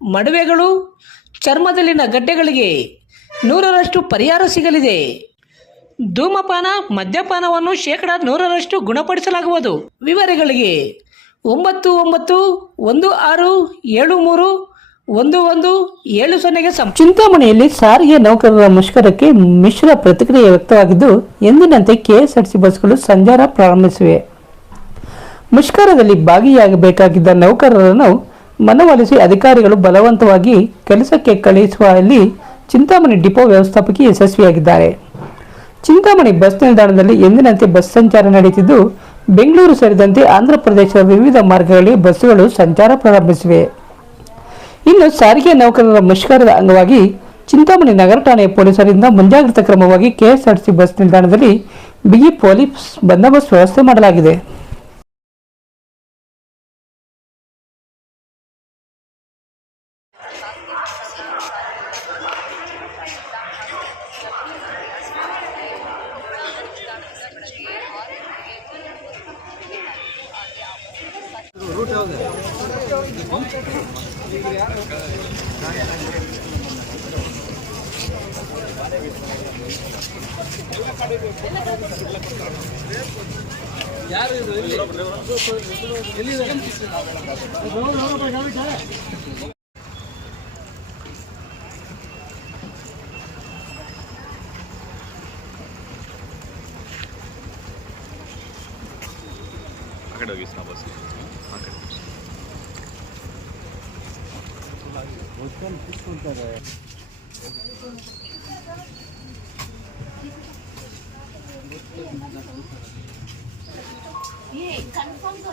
ಮಡುವೆಗಳು ಚರ್ಮದಲ್ಲಿನ ಗಡ್ಡೆಗಳಿಗೆ ನೂರರಷ್ಟು ಪರಿಹಾರ ಸಿಗಲಿದೆ. ಧೂಮಪಾನ, ಮದ್ಯಪಾನವನ್ನು ಶೇಕಡ ನೂರರಷ್ಟು ಗುಣಪಡಿಸಲಾಗುವುದು. ವಿವರಗಳಿಗೆ ಒಂಬತ್ತು ಒಂಬತ್ತು ಒಂದು ಆರು ಏಳು ಮೂರು ಒಂದು ಒಂದು ಏಳು ಸೊನ್ನೆಗೆ ಸಂ ಚಿಂತಾಮಣಿಯಲ್ಲಿ ಸಾರಿಗೆ ನೌಕರರ ಮುಷ್ಕರಕ್ಕೆ ಮಿಶ್ರ ಪ್ರತಿಕ್ರಿಯೆ ವ್ಯಕ್ತವಾಗಿದ್ದು, ಎಂದಿನಂತೆ ಕೆಎಸ್ಆರ್ಸಿ ಬಸ್ಗಳು ಸಂಚಾರ ಪ್ರಾರಂಭಿಸಿವೆ. ಮುಷ್ಕರದಲ್ಲಿ ಭಾಗಿಯಾಗಬೇಕಾಗಿದ್ದ ನೌಕರರನ್ನು ಮನವೊಲಿಸಿ ಅಧಿಕಾರಿಗಳು ಬಲವಂತವಾಗಿ ಕೆಲಸಕ್ಕೆ ಕಳುಹಿಸುವಲ್ಲಿ ಚಿಂತಾಮಣಿ ಡಿಪೋ ವ್ಯವಸ್ಥಾಪಕಿ ಯಶಸ್ವಿಯಾಗಿದ್ದಾರೆ. ಚಿಂತಾಮಣಿ ಬಸ್ ನಿಲ್ದಾಣದಲ್ಲಿ ಎಂದಿನಂತೆ ಬಸ್ ಸಂಚಾರ ನಡೆಯುತ್ತಿದ್ದು, ಬೆಂಗಳೂರು ಸೇರಿದಂತೆ ಆಂಧ್ರ ಪ್ರದೇಶದ ವಿವಿಧ ಮಾರ್ಗಗಳಲ್ಲಿ ಬಸ್ಸುಗಳು ಸಂಚಾರ ಪ್ರಾರಂಭಿಸಿವೆ. ಇನ್ನು ಸಾರಿಗೆ ನೌಕರರ ಮುಷ್ಕರದ ಅಂಗವಾಗಿ ಚಿಂತಾಮಣಿ ನಗರ ಠಾಣೆಯ ಪೊಲೀಸರಿಂದ ಮುಂಜಾಗ್ರತಾ ಕ್ರಮವಾಗಿ ಕೆಎಸ್ಆರ್ಟಿಸಿ ಬಸ್ ನಿಲ್ದಾಣದಲ್ಲಿ ಬಿಗಿ ಪೊಲೀಸ್ ಬಂದೋಬಸ್ತ್ ವ್ಯವಸ್ಥೆ ಮಾಡಲಾಗಿದೆ. ಆ ಕಡೆ ಹೋಗಿ ಸ್ನಾ ಬಸ್ ಆ ಕಡೆ వచ్చాను తీసుకుంటారా. కన్ఫర్మ్గా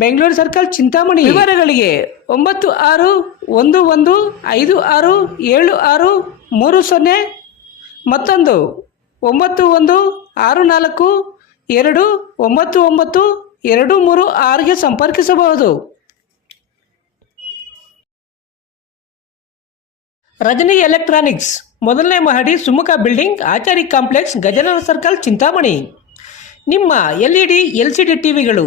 Bengaluru circle Chintamani. ವಿವರಗಳಿಗೆ ಒಂಬತ್ತು ಆರು ಒಂದು ಒಂದು ಐದು ಆರು ಏಳು ಆರು ಮೂರು ಸೊನ್ನೆ ಮತ್ತೊಂದು ಒಂಬತ್ತು ಒಂದು ಆರು ನಾಲ್ಕು ಎರಡು ಒಂಬತ್ತು ಒಂಬತ್ತು ಎರಡು ಮೂರು ಆರಿಗೆ ಸಂಪರ್ಕಿಸಬಹುದು. ರಜನಿ ಎಲೆಕ್ಟ್ರಾನಿಕ್ಸ್ ಮೊದಲನೇ ಮಹಡಿ Sumukha building Achari complex Gajanana circle Chintamani. ನಿಮ್ಮ L E D L C D ಟಿವಿಗಳು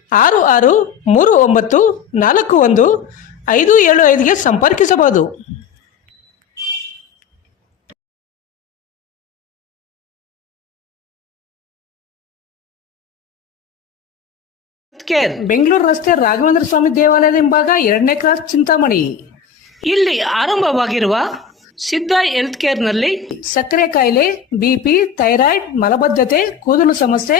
ಆರು ಆರು ಮೂರು ಒಂಬತ್ತು ನಾಲ್ಕು ಒಂದು ಐದು ಏಳು ಐದುಗೆ ಸಂಪರ್ಕಿಸಬಹುದು. ಕೇರ್ ಬೆಂಗಳೂರು ರಸ್ತೆ ರಾಘವೇಂದ್ರ ಸ್ವಾಮಿ ದೇವಾಲಯದ ಹಿಂಭಾಗ ಎರಡನೇ ಕ್ರಾಸ್ ಚಿಂತಾಮಣಿ. ಇಲ್ಲಿ ಆರಂಭವಾಗಿರುವ ಸಿದ್ಧ ಹೆಲ್ತ್ ಕೇರ್ನಲ್ಲಿ ಸಕ್ಕರೆ ಕಾಯಿಲೆ ಬಿಪಿ ಥೈರಾಯ್ಡ್ ಮಲಬದ್ಧತೆ ಕೂದಲು ಸಮಸ್ಯೆ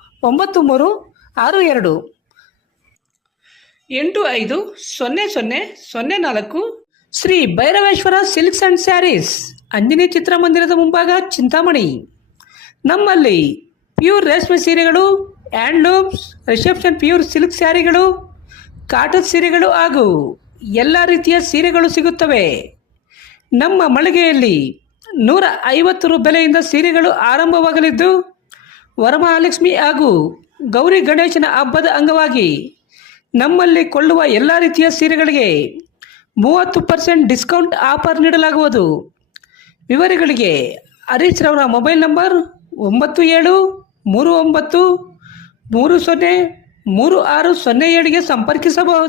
ಒಂಬತ್ತು ಮೂರು ಆರು ಎರಡು. ಎಂಟು ಐದು, ಸೊನ್ನೆ ಸೊನ್ನೆ ಸೊನ್ನೆ ನಾಲ್ಕು, ಶ್ರೀ ಭೈರವೇಶ್ವರ ಸಿಲ್ಕ್ಸ್ ಅಂಡ್ ಸ್ಯಾರೀಸ್, ಅಂಜನಿ ಚಿತ್ರಮಂದಿರದ ಮುಂಭಾಗ ಚಿಂತಾಮಣಿ. ನಮ್ಮಲ್ಲಿ ಪ್ಯೂರ್ ರೇಷ್ಮೆ ಸೀರೆಗಳು, ಹ್ಯಾಂಡ್ಲೂಮ್ಸ್, ರಿಸೆಪ್ಷನ್ ಪ್ಯೂರ್ ಸಿಲ್ಕ್ ಸ್ಯಾರಿಗಳು, ಕಾಟನ್ ಸೀರೆಗಳು ಹಾಗೂ ಎಲ್ಲ ರೀತಿಯ ಸೀರೆಗಳು ಸಿಗುತ್ತವೆ. ನಮ್ಮ ಮಳಿಗೆಯಲ್ಲಿ ನೂರ ಐವತ್ತು ರು ಬೆಲೆಯಿಂದ ಸೀರೆಗಳು ಆರಂಭವಾಗಲಿದ್ದು ವರಮಹಾಲಕ್ಷ್ಮಿ ಹಾಗೂ ಗೌರಿ ಗಣೇಶನ ಹಬ್ಬದ ಅಂಗವಾಗಿ ನಮ್ಮಲ್ಲಿ ಕೊಳ್ಳುವ ಎಲ್ಲ ರೀತಿಯ ಸೀರೆಗಳಿಗೆ ಮೂವತ್ತು ಪರ್ಸೆಂಟ್ ಡಿಸ್ಕೌಂಟ್ ಆಫರ್ ನೀಡಲಾಗುವುದು. ವಿವರಗಳಿಗೆ ಹರೀಶ್ ರವರ ಮೊಬೈಲ್ ನಂಬರ್ ಒಂಬತ್ತು ಏಳು ಮೂರು ಒಂಬತ್ತು ಮೂರು ಸೊನ್ನೆ ಮೂರು ಆರು ಸೊನ್ನೆ ಏಳಿಗೆ ಸಂಪರ್ಕಿಸಬಹುದು.